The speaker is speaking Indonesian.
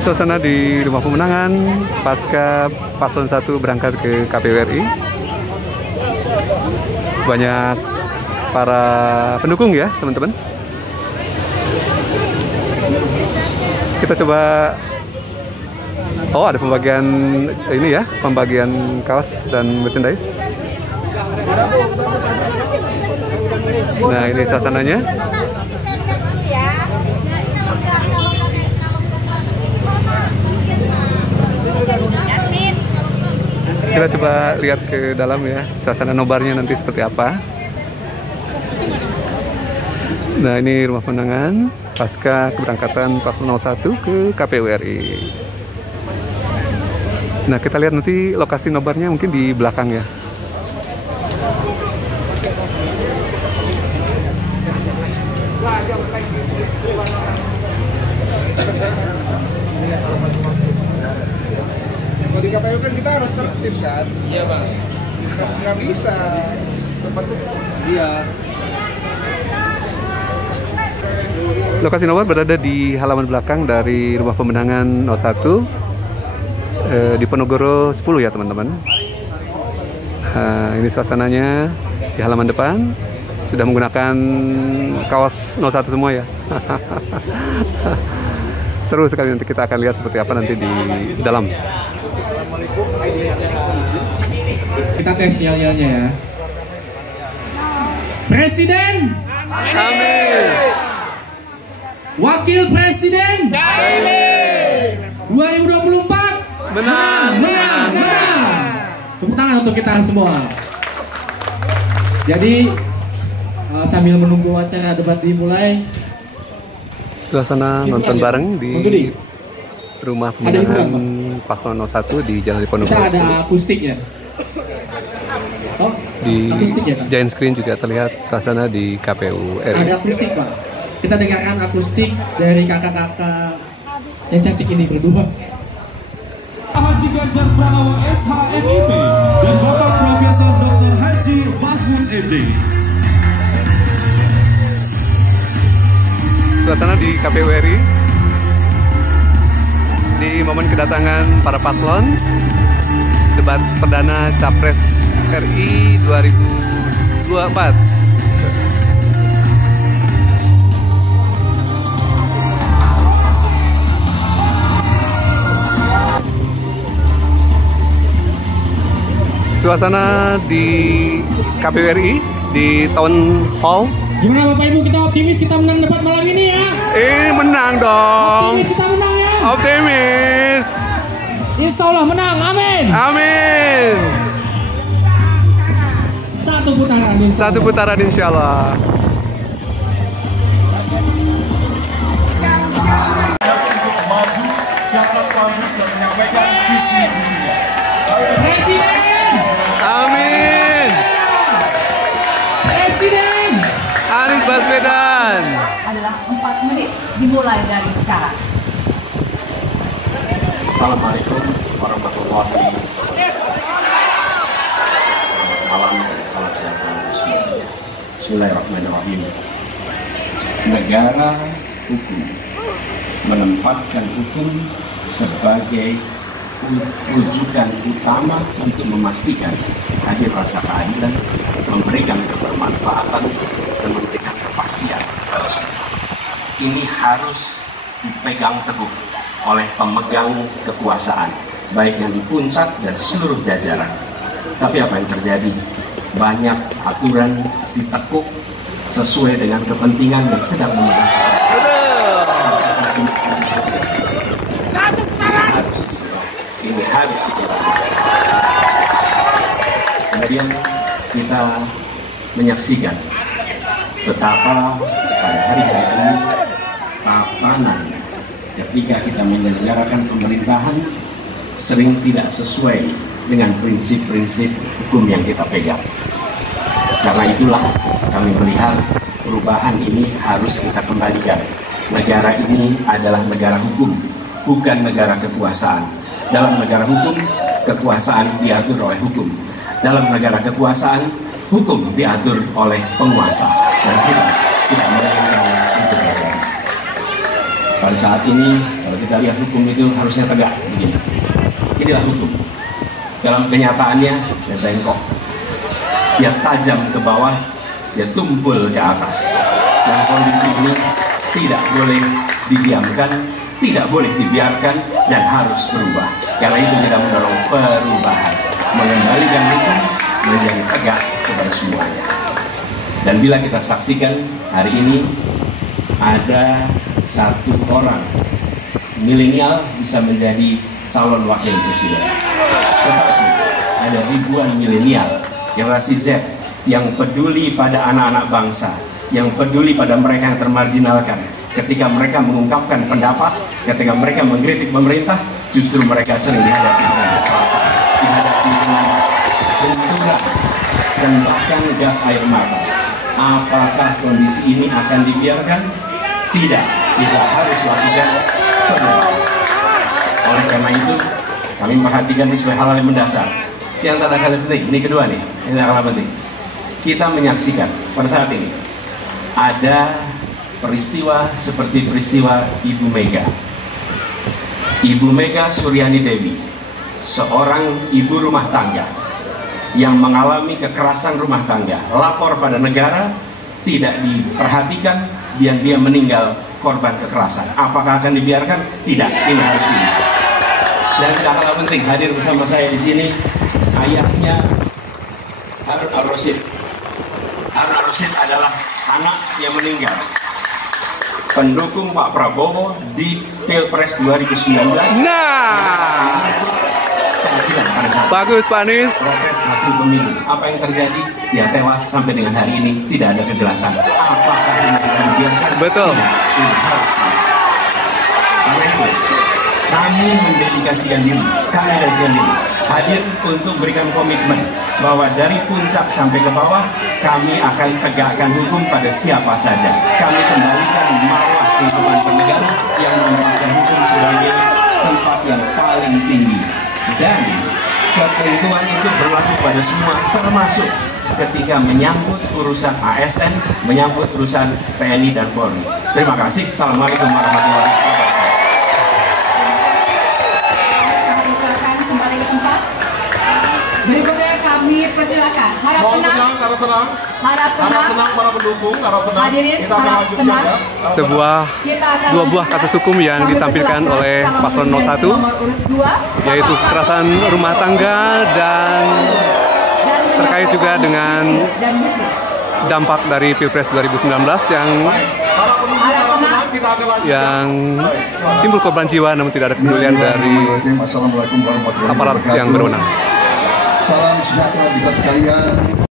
Suasana di Rumah Pemenangan pasca Paslon 1 berangkat ke KPU RI. Banyak para pendukung ya teman-teman. Kita coba. Oh, ada pembagian ini ya, pembagian kaos dan merchandise. Nah, ini suasananya. Kita coba lihat ke dalam ya, suasana nobarnya nanti seperti apa. Nah, ini Rumah Pemenangan pasca keberangkatan Paslon 01 ke KPU RI. Nah, kita lihat nanti lokasi nobarnya mungkin di belakang ya. Kalau di KPU kan kita harus tertib kan? Iya bang. Nggak bisa. Iya. Lokasi nobar berada di halaman belakang dari Rumah Pemenangan 01 di Ponorogo 10 ya teman-teman. Ini suasananya di halaman depan. Sudah menggunakan kaos 01 semua ya. Seru sekali, nanti kita akan lihat seperti apa nanti di dalam. Kita tes yel-yelnya ya. Presiden. Amin. Wakil Presiden. Amin. 2024. Menang. Tepuk tangan untuk kita semua. Jadi sambil menunggu acara debat dimulai, Suasana nonton bareng di Rumah Pemenangan Paslon 01 di Jalan Diponegoro kita ada 10. akustik ya. Oh, Di akustik ya, Pak? giant screen juga terlihat suasana di KPU RI. Ada akustik, Pak. Kita dengarkan akustik dari kakak-kakak yang cantik ini berdua. Haji Ganjar Pranowo SHMIP dan Bapak Profesor Dr. Haji Mahfud MD. Suasana di KPU RI di momen kedatangan para paslon debat perdana Capres RI 2024. Suasana di KPU RI di Town Hall. Gimana Bapak Ibu, kita optimis kita menang debat malam ini ya? Menang dong. Optimis kita menang ya? Optimis. Insya Allah menang, amin. Amin. Satu putaran insya Allah. Satu putaran insya Allah. Maju di atas panggung dan menyampaikan visi-visinya. Presiden. Amin. Presiden. Anies Baswedan. Adalah 4 menit dimulai dari sekarang. Assalamualaikum warahmatullahi wabarakatuh. Selamat malam dan salam sejahtera semuanya. Bismillahirrahmanirrahim. Negara hukum menempatkan hukum sebagai rujukan utama untuk memastikan hadir rasa keadilan, memberikan kebermanfaatan, dan memberikan kepastian pada semua. Ini harus dipegang teguh oleh pemegang kekuasaan, baik yang di puncak dan seluruh jajaran. Tapi apa yang terjadi? Banyak aturan ditekuk sesuai dengan kepentingan yang sedang memegang kekuasaan. Ini harus dikurangi. Kemudian kita menyaksikan betapa pada hari-hari ini tatanan ketika kita menyelenggarakan pemerintahan sering tidak sesuai dengan prinsip-prinsip hukum yang kita pegang. Karena itulah kami melihat perubahan ini harus kita kembalikan. Negara ini adalah negara hukum, bukan negara kekuasaan. Dalam negara hukum, kekuasaan diatur oleh hukum. Dalam negara kekuasaan, hukum diatur oleh penguasa. Dan kita tidak menginginkan itu terjadi. Pada saat ini, kalau kita lihat hukum itu harusnya tegak begini. Inilah hukum. Dalam kenyataannya, dia bengkok. Dia tajam ke bawah, dia tumpul ke atas. Dan kondisi ini tidak boleh didiamkan, tidak boleh dibiarkan, dan harus berubah. Karena itu kita mendorong perubahan, mengembalikan hukum menjadi tegak kepada semuanya. Dan bila kita saksikan hari ini ada satu orang milenial bisa menjadi calon wakil presiden, tetapi ada ribuan milenial generasi Z yang peduli pada anak-anak bangsa, yang peduli pada mereka yang termarginalkan. Ketika mereka mengungkapkan pendapat, ketika mereka mengkritik pemerintah, justru mereka sering dihadapi dengan kekerasan, dihadapi dengan benturan dan bahkan gas air mata. Apakah kondisi ini akan dibiarkan? Tidak, kita harus lakukan perubahan. Oleh karena itu, kami memperhatikan sesuai hal yang mendasar. Yang tanda hal penting, ini kedua nih, ini hal penting. Kita menyaksikan pada saat ini ada peristiwa seperti peristiwa Ibu Mega. Ibu Mega Suryani Dewi, seorang ibu rumah tangga yang mengalami kekerasan rumah tangga, lapor pada negara, tidak diperhatikan, dan dia meninggal korban kekerasan. Apakah akan dibiarkan? Tidak, ini harus dibiarkan. Dan tidak kalah penting, hadir bersama saya di sini ayahnya Harun Al-Rasyid. Harun Al-Rasyid adalah anak yang meninggal, pendukung Pak Prabowo di Pilpres 2019. Nah, bagus Pak Anies. Proses hasil pemilu, apa yang terjadi? Dia tewas sampai dengan hari ini tidak ada kejelasan. Apakah ini akan dibiarkan? Betul. Tidak. Karena itu kami mendedikasikan diri, hadir untuk berikan komitmen bahwa dari puncak sampai ke bawah kami akan tegakkan hukum pada siapa saja. Kami kembalikan marwah kehidupan bernegara yang menempatkan hukum sebagai tempat yang paling tinggi. Dan ketentuan itu berlaku pada semua, termasuk ketika menyangkut urusan ASN, menyangkut urusan TNI dan Polri. Terima kasih. Assalamualaikum warahmatullahi wabarakatuh. Kembali ke tempat. Berikutnya kami persilakan. Harap tenang. Harap tenang para pendukung, harap tenang. Hadirin, Kita akan harap lanjutkan tenang. ya. Dua buah kasus hukum yang ditampilkan oleh paslon 01, yaitu kekerasan rumah tangga dan terkait juga dengan dampak dari Pilpres 2019 yang timbul korban jiwa namun tidak ada kepedulian dari Assalamualaikum warahmatullahi aparat yang berwenang. Salam sejahtera kita sekalian.